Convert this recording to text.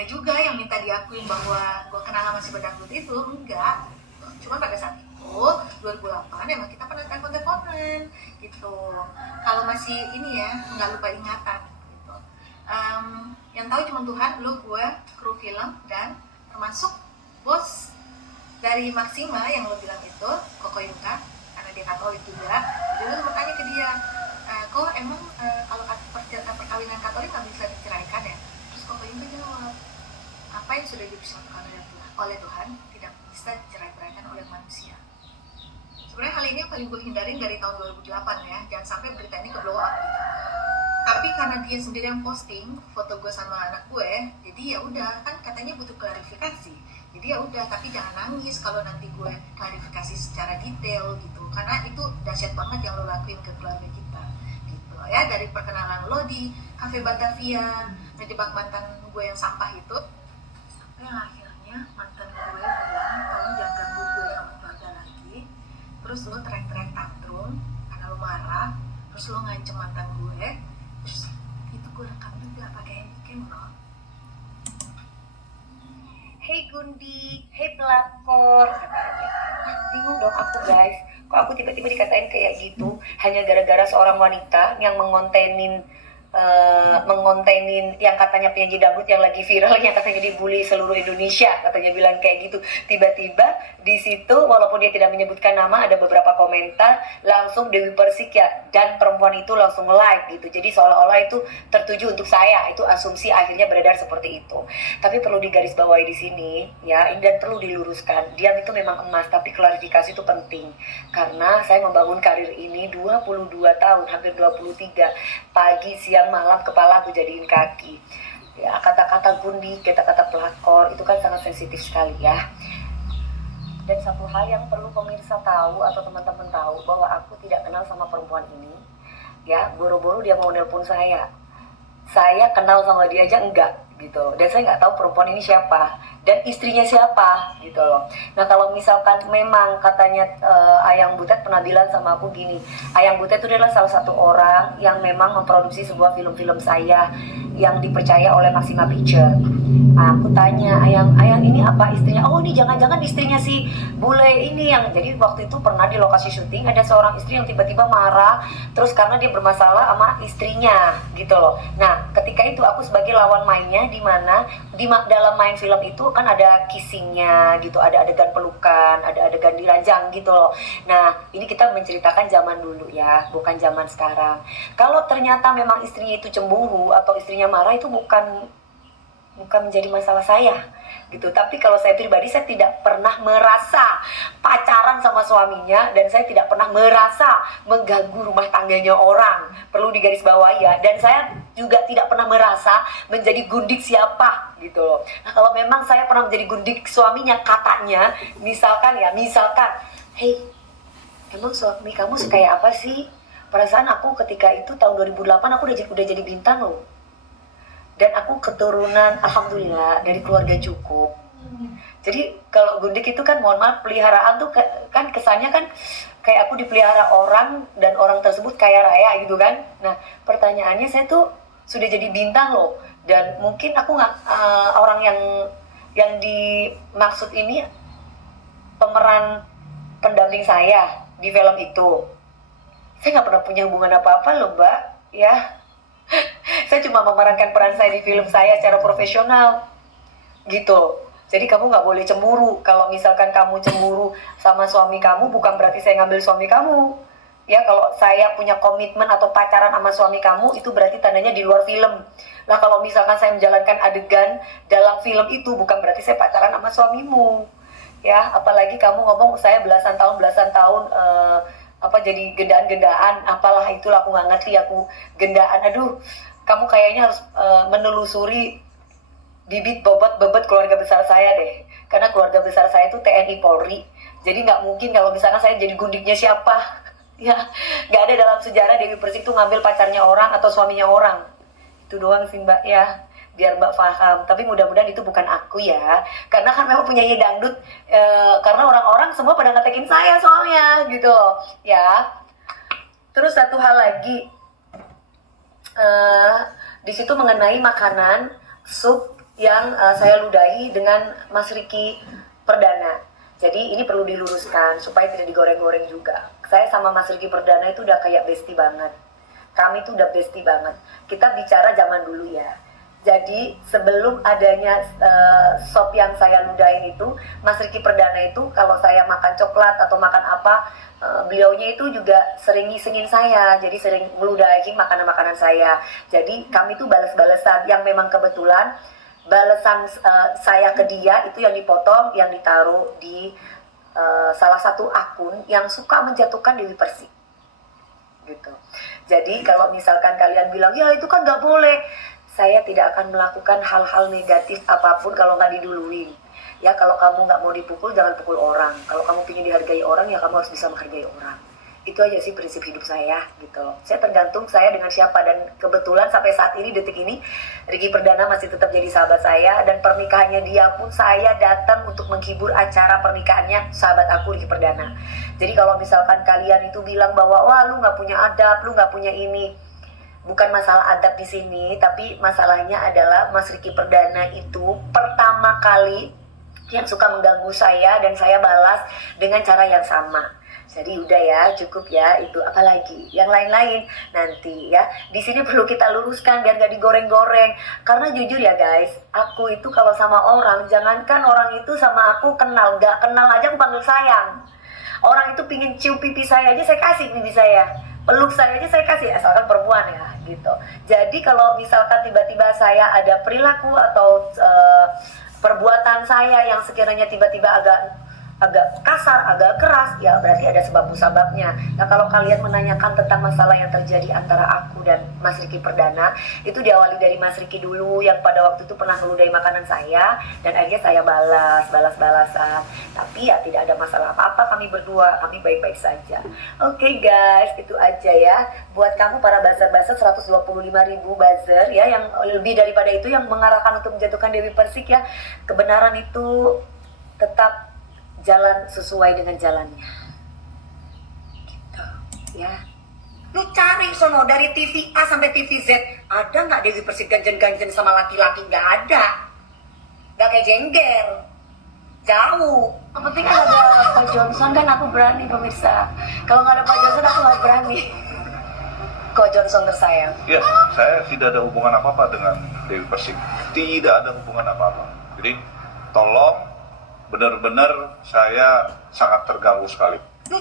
ada juga yang minta diakuin bahwa gue kenal sama si pedangdut itu. Enggak, cuma pada saat itu 2008 emang kita pernah telepon-teleponan gitu. Kalau masih ini ya, nggak lupa ingatan gitu. Yang tahu cuma Tuhan, lo, gue, kru film, dan termasuk bos dari Maxima yang lo bilang itu, Koko Yuka, karena dia Katolik juga. Jadi lo bertanya ke dia, kok emang kalau perkawinan Katolik nggak bisa diceraikan ya? Terus Koko Yuka jawab, apa yang sudah dipersiapkan oleh Tuhan tidak bisa dicerai-beraikan oleh manusia. Sebenarnya hal ini yang paling gue hindarin dari tahun 2008 ya, jangan sampai berita ini ke blow up gitu. Tapi karena dia sendiri yang posting foto gue sama anak gue, jadi ya udah, kan katanya butuh klarifikasi. Jadi ya udah, tapi jangan nangis kalau nanti gue klarifikasi secara detail gitu, karena itu dahsyat banget yang lo lakuin ke keluarga kita gitu ya. Dari perkenalan lo di Cafe Batavia, ngejebak mantan gue yang sampah itu, sampai akhirnya mantan gue bilang tolong jangan ganggu gue sama keluarga lagi. Terus lo teriak-teriak tantrum karena lo marah, terus lo ngancem mantan gue, terus itu gue rekam juga pakai handycam lo. Hey Gundi, hey pelakor, katanya. Bingung dong aku guys, kok aku tiba-tiba dikatain kayak gitu hanya gara-gara seorang wanita yang mengontenin yang katanya penyanyi dangdut yang lagi viral, yang katanya dibully seluruh Indonesia, katanya bilang kayak gitu. Tiba-tiba di situ walaupun dia tidak menyebutkan nama, ada beberapa komentar langsung Dewi Persik ya, dan perempuan itu langsung like gitu. Jadi seolah-olah itu tertuju untuk saya, itu asumsi akhirnya beredar seperti itu. Tapi perlu digarisbawahi di sini ya, dan perlu diluruskan, diam itu memang emas, tapi klarifikasi itu penting. Karena saya membangun karir ini 22 tahun, hampir 23, pagi, siang, malam, kepala aku jadiin kaki. Ya, kata-kata Gundi, kata-kata pelakor itu kan sangat sensitif sekali ya. Dan satu hal yang perlu pemirsa tahu atau teman-teman tahu, bahwa aku tidak kenal sama perempuan ini. Ya, boro-boro dia mau nelpon saya kenal sama dia aja enggak gitu, dan saya nggak tahu perempuan ini siapa dan istrinya siapa gitu loh. Nah kalau misalkan memang katanya Ayang Butet pernah bilang sama aku gini, Ayang Butet itu adalah salah satu orang yang memang memproduksi sebuah film-film saya yang dipercaya oleh Maxima Picture. Nah, aku tanya, Ayang ini apa istrinya? Oh ini jangan-jangan istrinya si bule ini yang, jadi waktu itu pernah di lokasi syuting ada seorang istri yang tiba-tiba marah terus karena dia bermasalah sama istrinya gitu loh. Nah ketika itu aku sebagai lawan mainnya, di mana dalam main film itu kan ada kissingnya gitu, ada adegan pelukan, ada adegan diranjang gitu loh. Nah ini kita menceritakan zaman dulu ya, bukan zaman sekarang. Kalau ternyata memang istrinya itu cemburu atau istrinya marah, itu bukan menjadi masalah saya gitu. Tapi kalau saya pribadi, saya tidak pernah merasa pacaran sama suaminya, dan saya tidak pernah merasa mengganggu rumah tangganya orang, perlu digarisbawahi ya. Dan saya juga tidak pernah merasa menjadi gundik siapa gitu loh. Nah kalau memang saya pernah menjadi gundik suaminya, katanya misalkan, hey emang suami kamu kayak apa sih? Perasaan aku ketika itu tahun 2008 aku udah jadi bintang loh, dan aku keturunan alhamdulillah dari keluarga cukup. Jadi kalau gundik itu kan, mohon maaf, peliharaan tuh kan kesannya kan kayak aku dipelihara orang dan orang tersebut kaya raya gitu kan. Nah pertanyaannya, saya tuh sudah jadi bintang loh, dan mungkin aku nggak orang yang dimaksud ini pemeran pendamping saya di film itu. Saya nggak pernah punya hubungan apa-apa loh mbak ya. Saya cuma memerankan peran saya di film saya secara profesional gitu. Jadi kamu nggak boleh cemburu. Kalau misalkan kamu cemburu sama suami kamu, bukan berarti saya ngambil suami kamu ya. Kalau saya punya komitmen atau pacaran sama suami kamu, itu berarti tandanya di luar film. Nah kalau misalkan saya menjalankan adegan dalam film itu, bukan berarti saya pacaran sama suamimu ya. Apalagi kamu ngomong saya belasan tahun jadi gendaan-gendaan, apalah itulah, aku nggak ngerti, aku gendaan. Aduh, kamu kayaknya harus menelusuri bibit bobot keluarga besar saya deh, karena keluarga besar saya itu TNI Polri, jadi nggak mungkin kalau misalnya saya jadi gundiknya siapa ya. Nggak ada dalam sejarah Dewi Persik tuh ngambil pacarnya orang atau suaminya orang. Itu doang sih mbak ya, biar mbak paham. Tapi mudah-mudahan itu bukan aku ya, karena kan memang penyanyi dangdut, karena orang-orang semua pada ngetekin saya soalnya gitu ya. Terus satu hal lagi, di situ mengenai makanan sup yang saya ludahi dengan Mas Riki Perdana. Jadi ini perlu diluruskan supaya tidak digoreng-goreng juga. Saya sama Mas Riki Perdana itu udah kayak bestie banget. Kami tuh udah bestie banget. Kita bicara zaman dulu ya. Jadi sebelum adanya sop yang saya ludahin itu, Mas Riki Perdana itu kalau saya makan coklat atau makan apa, beliaunya itu juga sering ngisengin saya. Jadi sering meludahi makanan-makanan saya. Jadi kami tuh balas-balesan yang memang kebetulan balasan saya ke dia itu yang dipotong, yang ditaruh di salah satu akun yang suka menjatuhkan Dewi Persik gitu. Jadi kalau misalkan kalian bilang ya itu kan nggak boleh, saya tidak akan melakukan hal-hal negatif apapun kalau nggak diduluin. Ya kalau kamu nggak mau dipukul jangan pukul orang. Kalau kamu ingin dihargai orang ya kamu harus bisa menghargai orang. Itu aja sih prinsip hidup saya gitu. Saya tergantung saya dengan siapa, dan kebetulan sampai saat ini, detik ini, Riki Perdana masih tetap jadi sahabat saya, dan pernikahannya dia pun saya datang untuk menghibur acara pernikahannya sahabat aku Riki Perdana. Jadi kalau misalkan kalian itu bilang bahwa wah lu nggak punya adab, lu nggak punya ini, bukan masalah adab di sini, tapi masalahnya adalah Mas Riki Perdana itu pertama kali yang suka mengganggu saya dan saya balas dengan cara yang sama. Jadi udah ya, cukup ya itu, apalagi yang lain-lain nanti ya. Di sini perlu kita luruskan biar gak digoreng-goreng. Karena jujur ya guys, aku itu kalau sama orang, jangankan orang itu sama aku kenal, gak kenal aja aku panggil sayang. Orang itu pingin cium pipi saya aja saya kasih pipi saya, peluk saya aja saya kasih, asalkan perempuan ya gitu. Jadi kalau misalkan tiba-tiba saya ada perilaku atau perbuatan saya yang sekiranya tiba-tiba agak kasar, agak keras, ya berarti ada sebab musababnya. Nah kalau kalian menanyakan tentang masalah yang terjadi antara aku dan Mas Riki Perdana, itu diawali dari Mas Riki dulu yang pada waktu itu pernah meludahi makanan saya, dan akhirnya saya balas-balasan. Tapi ya tidak ada masalah apa-apa, kami berdua, kami baik-baik saja. Oke guys, itu aja ya. Buat kamu para buzzer-buzzer 125.000 buzzer ya, yang lebih daripada itu yang mengarahkan untuk menjatuhkan Dewi Persik ya, kebenaran itu tetap jalan sesuai dengan jalannya gitu ya. Lu cari sono dari TV A sampai TV Z, ada nggak Dewi Persik ganjen-ganjen sama laki-laki? Nggak ada, nggak kayak jengger, jauh. Yang penting kan ada Pak Johnson, kan aku berani pemirsa. Kalau nggak ada Pak Johnson aku nggak berani. Kok Johnson tersayang? Ya, saya tidak ada hubungan apa-apa dengan Dewi Persik, tidak ada hubungan apa-apa. Jadi tolong, benar-benar saya sangat terganggu sekali. Lu